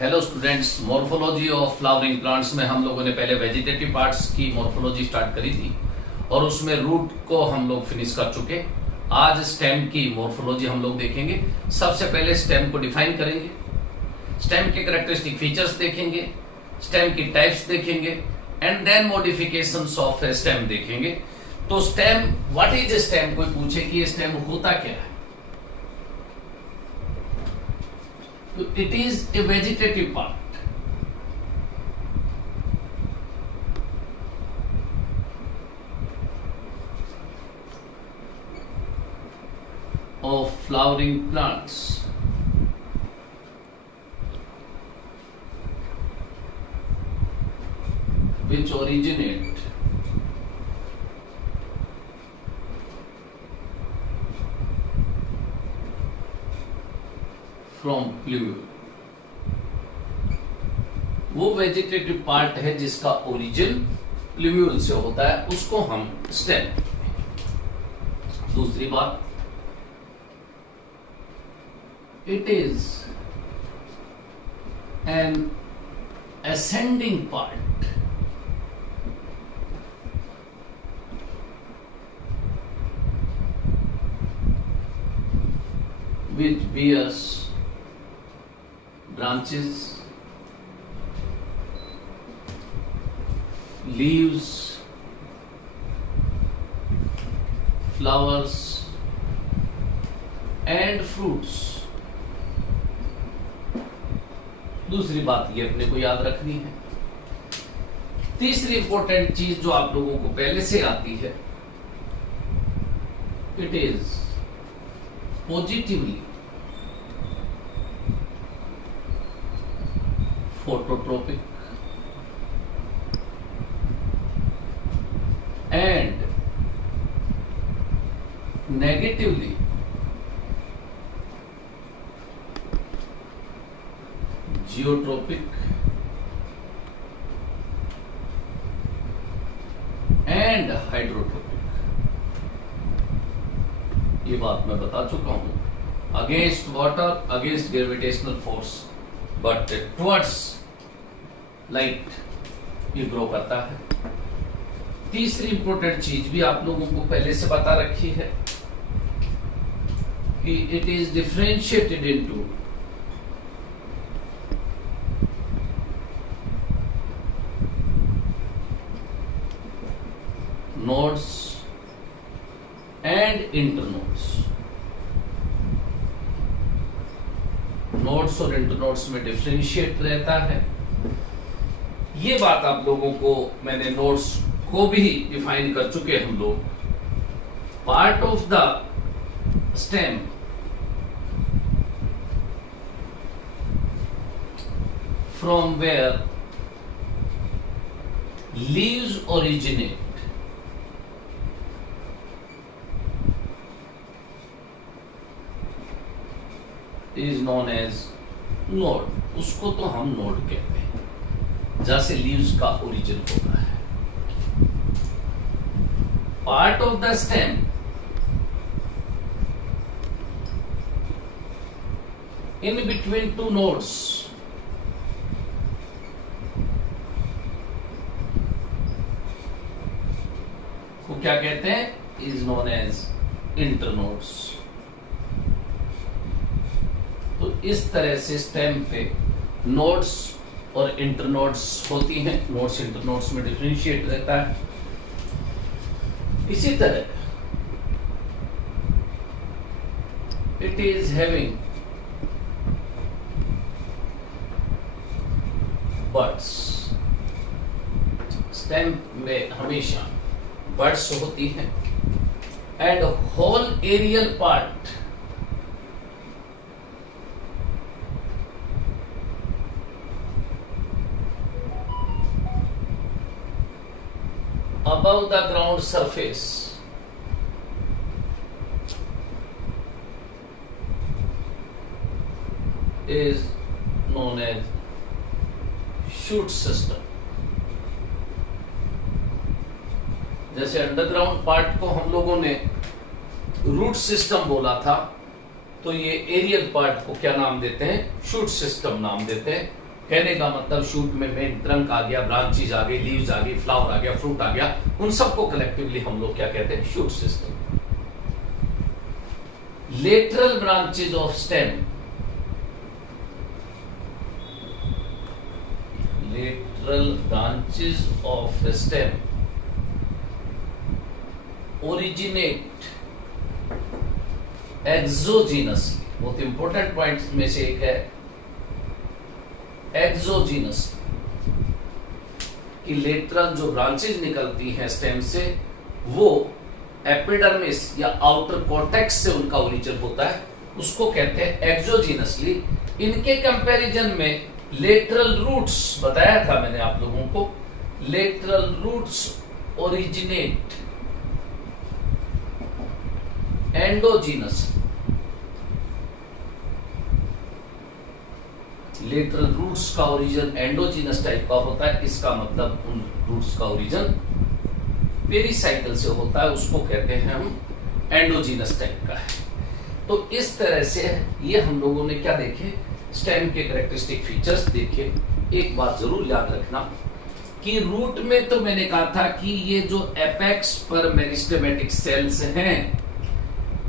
Hello students, morphology of flowering plants में हम लोगों ने पहले वेजिटेटिव पार्ट्स की मॉर्फोलॉजी स्टार्ट करी थी और उसमें रूट को हम लोग फिनिश कर चुके। आज स्टेम की मॉर्फोलॉजी हम लोग देखेंगे। सबसे पहले स्टेम को डिफाइन करेंगे, स्टेम के कैरेक्टरिस्टिक फीचर्स देखेंगे, स्टेम की टाइप्स देखेंगे and then modifications of stem देखेंगे। तो स्टेम, व्हाट इज स्टेम? कोई पूछे कि ये स्टेम होता क्या है? It is a vegetative part of flowering plants which originate from plumule. वो वेजिटेटिव पार्ट है जिसका ओरिजिन प्ल्यूल से होता है, उसको हम स्टेम। दूसरी बात, it is an ascending part which bears branches, leaves, flowers and fruits। दूसरी बात ये अपने को याद रखनी है। तीसरी इंपॉर्टेंट चीज जो आप लोगों को पहले से आती है, it is positively phototropic and negatively geotropic and hydrotropic। ये बात मैं बता चुका हूं। Against water, against gravitational force, but towards light ये ग्रो करता है। तीसरी इंपॉर्टेंट चीज भी आप लोगों को पहले से बता रखी है कि it is differentiated into nodes and internodes. Nodes और इंटरनोड्स में डिफरेंशिएट रहता है। ये बात आप लोगों को मैंने नोड्स को भी डिफाइन कर चुके हम लोग। Part of the stem from where leaves originate is known as node. उसको तो हम नोड कहते हैं, जहां से लीव्स का ओरिजिन होता है। Part of the stem in between two nodes को क्या कहते हैं? Is known as internodes. तो इस तरह से स्टेम पे नोड्स और इंटरनोड्स होती हैं। नोड्स इंटरनोड्स में डिफरेंशिएट रहता है। इसी तरह it is having buds. Stem में हमेशा बड्स होती हैं and whole aerial part above the ground surface is known as shoot system। जैसे अंडरग्राउंड पार्ट को हम लोगों ने रूट सिस्टम बोला था, तो ये एरियल पार्ट को क्या नाम देते हैं? शूट सिस्टम नाम देते हैं। कहने का मतलब शूट में मेन ट्रंक आ गया, ब्रांचेज आ गई, लीव्स आ गई, फ्लावर आ गया, फ्रूट आ गया, उन सबको कलेक्टिवली हम लोग क्या कहते हैं? Shoot system. Lateral branches of stem, lateral branches of stem originate exogenously। बहुत इंपॉर्टेंट पॉइंट्स में से एक है एक्सोजीनस, कि लेटरल जो ब्रांचेज निकलती हैं स्टेम से वो एपिडर्मिस या आउटर कॉर्टेक्स से उनका ओरिजिन होता है, उसको कहते हैं एक्सोजीनसली। इनके कंपैरिजन में लेटरल रूट्स बताया था मैंने आप लोगों को, lateral roots originate endogenous. Lateral roots का ओरिजिन एंडोजीनस टाइप का होता है, इसका मतलब उन रूट्स का ओरिजिन पेरिसाइकल से होता है, उसको कहते हैं हम एंडोजीनस टाइप का है। तो इस तरह से ये हम लोगों ने क्या देखे? स्टेम के कैरेक्टरिस्टिक फीचर्स देखे। एक बात जरूर याद रखना कि रूट में तो मैंने कहा था कि ये जो एपेक्स पर मेरिस्टेमेटिक सेल्स हैं,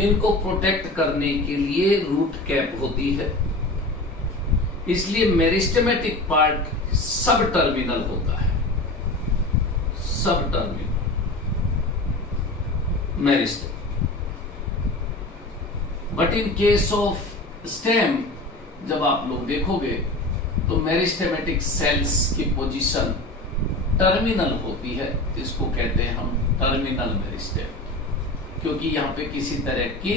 इनको प्रोटेक्ट करने के लिए रूट कैप होती है, इसलिए मेरिस्टेमेटिक पार्ट सब टर्मिनल होता है, सब terminal meristem. But in case of stem जब आप लोग देखोगे तो मेरिस्टेमेटिक सेल्स की पोजीशन टर्मिनल होती है, इसको कहते हैं हम टर्मिनल मेरिस्टेम, क्योंकि यहां पे किसी तरह की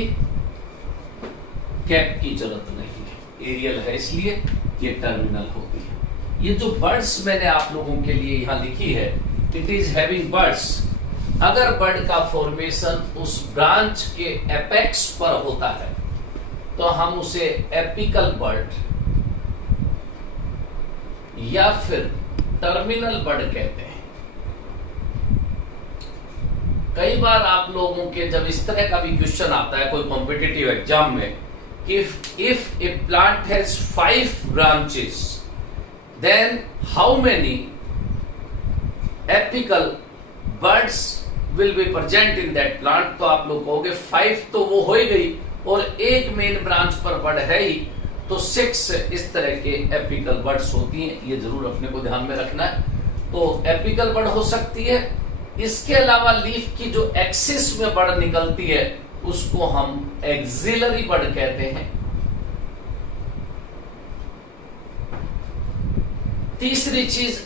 कैप की जरूरत नहीं है, एरियल है, इसलिए ये टर्मिनल होती है। ये जो बर्ड्स मैंने आप लोगों के लिए यहां लिखी है, इट इज हैविंग बर्ड्स। अगर बर्ड का फॉर्मेशन उस ब्रांच के एपेक्स पर होता है तो हम उसे एपिकल बर्ड या फिर टर्मिनल बर्ड कहते हैं। कई बार आप लोगों के जब इस तरह का भी क्वेश्चन आता है कोई कॉम्पिटिटिव एग्जाम में, if a plant has 5 branches, then how many apical buds will be present in that plant? तो आप लोग कहोगे 5 तो वो हो ही गई, और एक मेन ब्रांच पर बर्ड है ही, तो 6 इस तरह के एपिकल बर्ड्स होती हैं। ये जरूर अपने को ध्यान में रखना है। तो एपिकल बर्ड हो सकती है। इसके अलावा लीफ की जो एक्सिस में बर्ड निकलती है उसको हम एक्सिलरी बर्ड कहते हैं। तीसरी चीज,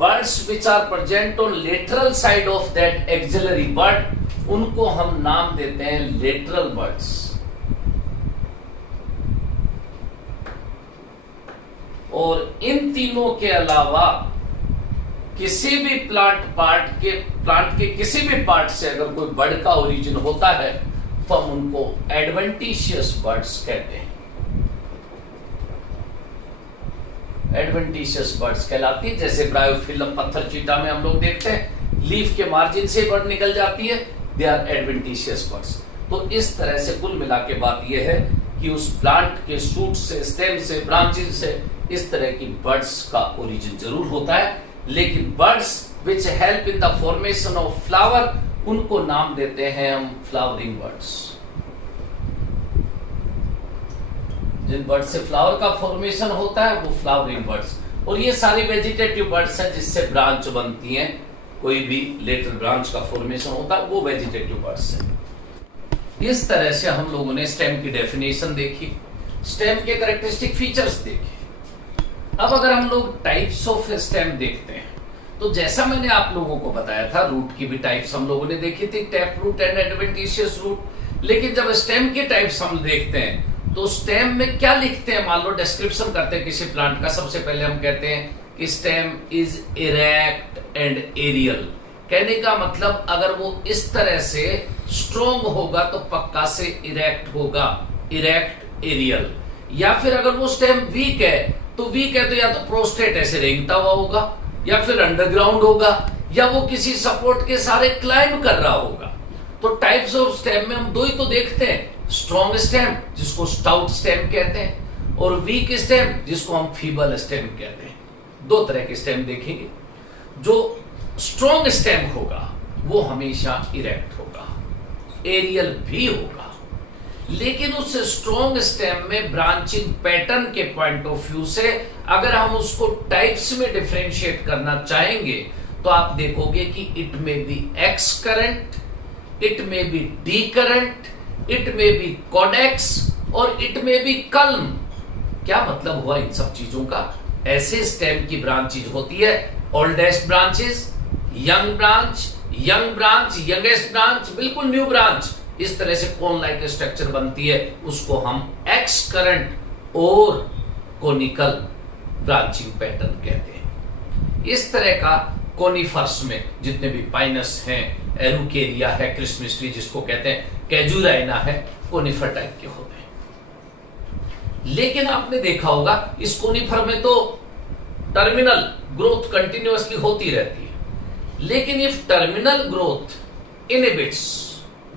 buds which are present on lateral side of that axillary bud, उनको हम नाम देते हैं लेटरल बर्ड्स। और इन तीनों के अलावा किसी भी प्लांट के किसी भी पार्ट से अगर कोई बर्ड का ओरिजिन होता है तो हम उनको एडवेंटिशियस बर्ड्स कहते हैं। एडवेंटिशियस बर्ड्स कहलाती है। जैसे ब्रायोफिलम पत्थर चीटा में हम लोग देखते हैं लीफ के मार्जिन से बर्ड निकल जाती है, दे आर एडवेंटिशियस बर्ड्स। तो इस तरह से कुल मिला के बात यह है कि उस प्लांट के शूट से, स्टेम से, ब्रांचेज से इस तरह की बर्ड्स का ओरिजिन जरूर होता है। लेकिन birds which help in the formation of flower, उनको नाम देते हैं हम फ्लावरिंग बर्ड्स। जिन बर्ड से फ्लावर का फॉर्मेशन होता है वो फ्लावरिंग बर्ड्स। और ये सारी वेजिटेटिव बर्ड्स हैं जिससे ब्रांच बनती हैं, कोई भी लेटर ब्रांच का फॉर्मेशन होता है वो वेजिटेटिव बर्ड्स है। इस तरह से हम लोगों ने स्टेम की डेफिनेशन देखी, स्टेम के कैरेक्टरिस्टिक फीचर्स देखे। अब अगर हम लोग टाइप्स ऑफ स्टेम देखते हैं तो जैसा मैंने आप लोगों को बताया था रूट की भी टाइप्स हम लोगों ने देखी थी, tap root and adventitious root. लेकिन जब स्टेम के टाइप्स हम देखते हैं तो स्टेम में क्या लिखते हैं, मान लो डिस्क्रिप्शन करते हैं किसी प्लांट का, सबसे पहले हम कहते हैं कि stem is erect and aerial. कहने का मतलब अगर वो इस तरह से स्ट्रोंग होगा तो पक्का से इरेक्ट होगा, इरेक्ट एरियल। या फिर अगर वो स्टेम वीक है तो या तो प्रोस्टेट ऐसे रेंगता हुआ होगा, या फिर अंडरग्राउंड होगा, या वो किसी सपोर्ट के सारे क्लाइंब कर रहा होगा। तो टाइप्स ऑफ स्टेम में हम दो ही तो देखते हैं, स्ट्रॉन्ग स्टेम जिसको स्टाउट स्टेम कहते हैं, और वीक स्टेम जिसको हम फीबल स्टेम कहते हैं। दो तरह के स्टेम देखेंगे। जो स्ट्रॉन्ग स्टेम होगा वो हमेशा इरेक्ट होगा, एरियल भी होगा, लेकिन उस स्ट्रॉन्ग स्टेम में ब्रांचिंग पैटर्न के पॉइंट ऑफ व्यू से अगर हम उसको टाइप्स में डिफरेंशिएट करना चाहेंगे तो आप देखोगे कि इट में बी एक्स करंट, इट में बी डी करंट, इट में बी कॉडेक्स और इट में बी कल्म। क्या मतलब हुआ इन सब चीजों का? ऐसे स्टेम की ब्रांचेज होती है oldest branches, young branch, young branch, youngest branch, बिल्कुल न्यू ब्रांच। इस तरह से कोन लाइक स्ट्रक्चर बनती है, उसको हम एक्स करंट और कोनिकल ब्रांचिंग पैटर्न कहते हैं। इस तरह का कोनिफर्स में जितने भी पाइनस हैं, एरुकेरिया है, क्रिसमिस्ट्री जिसको कहते हैं, कैजुराइना है, कोनिफर टाइप के होते हैं। लेकिन आपने देखा होगा इस कोनिफर में तो टर्मिनल ग्रोथ कंटिन्यूअसली होती रहती है, लेकिन if terminal growth inhibits,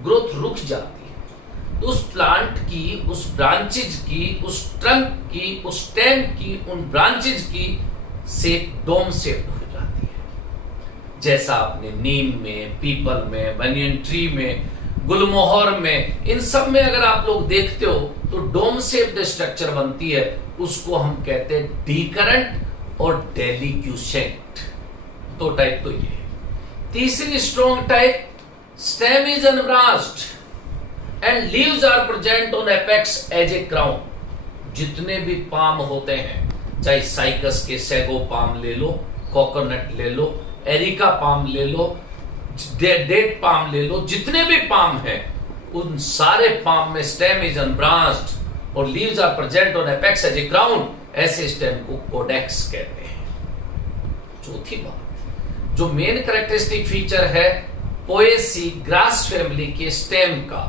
growth रुक जाती है, तो उस प्लांट की, उस ब्रांचेज की, उस ट्रंक की, उस स्टेम की, उन ब्रांचेज की शेप डोम शेप हो जाती है। जैसा आपने नीम में, पीपल में, बनियन ट्री में, गुलमोहर में, इन सब में अगर आप लोग देखते हो तो डोम शेप्ड स्ट्रक्चर बनती है, उसको हम कहते हैं डी करंट और डेलिक्यूसेंट। दो टाइप तो ये। तीसरी strong type, stem is unbranched and leaves are present on apex as a crown. जितने भी पाम होते हैं, चाहे साइकस के सैगो पाम ले लो, कोकोनट ले लो, एरिका पाम ले लो, डेट पाम ले लो, जितने भी पाम हैं उन सारे पाम में स्टेम इज अनब्रांच्ड और leaves are present on apex as a crown. ऐसे स्टेम को कोडेक्स कहते हैं। चौथी बात, जो मेन कैरेक्टरिस्टिक फीचर है पोएसी ग्रास फैमिली के स्टेम का,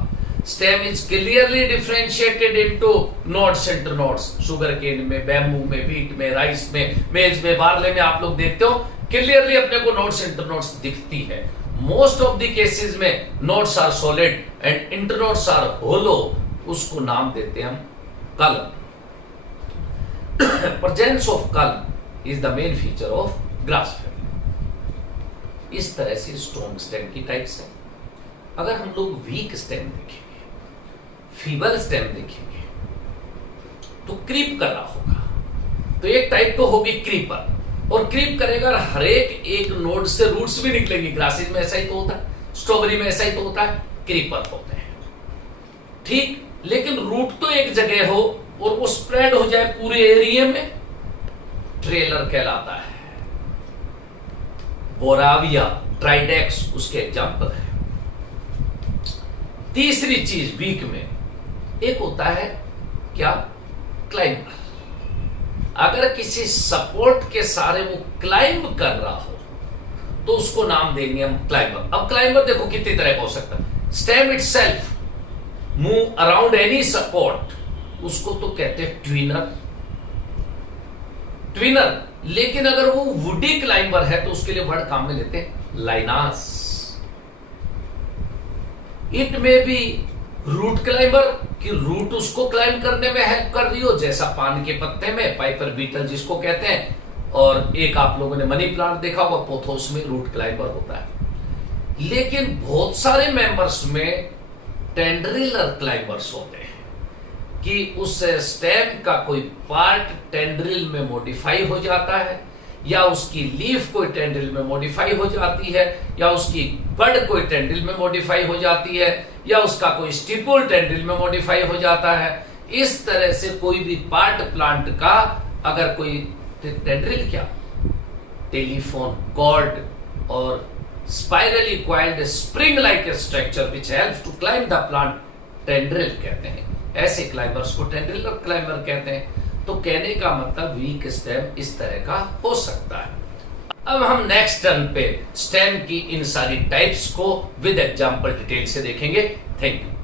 stem is clearly differentiated into nodes, internodes. Sugar cane में, बैम्बू में, बीट में, राइस में, मेज में, बार्ले में आप लोग देखते हो क्लियरली अपने को नोड्स, इंटरनोड्स दिखती है। मोस्ट ऑफ द केसेस में nodes are solid and internodes are hollow, उसको नाम देते हैं हम culm. Presence of culm is the main feature of grass family. इस तरह से स्ट्रॉन्ग स्टेम की टाइप्स है। अगर हम लोग वीक स्टेम देखेंगे, फीबल स्टेम देखेंगे, तो क्रीप कर रहा होगा, तो एक टाइप तो होगी क्रीपर, और क्रीप करेगा, हर एक नोड से रूट्स भी निकलेंगी। ग्रासेस में ऐसा ही तो होता है, स्ट्रॉबेरी में ऐसा ही तो होता है, क्रीपर होते हैं। ठीक, लेकिन रूट तो एक जगह हो और वो स्प्रेड हो जाए पूरे एरिया में, ट्रेलर कहलाता है। बोराविया, ट्राइडेक्स उसके एग्जाम्पल है। तीसरी चीज वीक में एक होता है क्या, क्लाइंबर। अगर किसी सपोर्ट के सहारे वो क्लाइंब कर रहा हो तो उसको नाम देंगे हम क्लाइंबर। अब क्लाइंबर देखो कितनी तरह का हो सकता है। Stem itself move around any support, उसको तो कहते हैं ट्विनर, ट्विनर। लेकिन अगर वो वुडी क्लाइंबर है तो उसके लिए वर्ड काम में लेते हैं लाइनास। इट में बी रूट क्लाइंबर, कि रूट उसको क्लाइंब करने में हेल्प कर रही हो, जैसा पान के पत्ते में पाइपर बीटल जिसको कहते हैं, और एक आप लोगों ने मनी प्लांट देखा होगा, पोथोस में रूट क्लाइंबर होता है। लेकिन बहुत सारे मेंबर्स में टेंड्रिलर क्लाइंबर्स होते हैं कि उस स्टेम का कोई पार्ट टेंड्रिल में मॉडिफाई हो जाता है, या उसकी लीफ कोई टेंड्रिल में मॉडिफाई हो जाती है, या उसकी बड कोई टेंड्रिल में मॉडिफाई हो जाती है, या उसका कोई स्टिपुल टेंड्रिल में मॉडिफाई हो जाता है। इस तरह से कोई भी पार्ट प्लांट का अगर कोई टेंड्रिल, क्या टेलीफोन कॉर्ड और spirally coiled spring like structure which helps to climb the plant, tendril कहते हैं। ऐसे क्लाइंबर्स को टेंड्रिलर क्लाइंबर कहते हैं। तो कहने का मतलब वीक स्टेम इस तरह का हो सकता है। अब हम नेक्स्ट टर्न पे स्टेम की इन सारी टाइप्स को विद एग्जांपल डिटेल से देखेंगे। Thank you.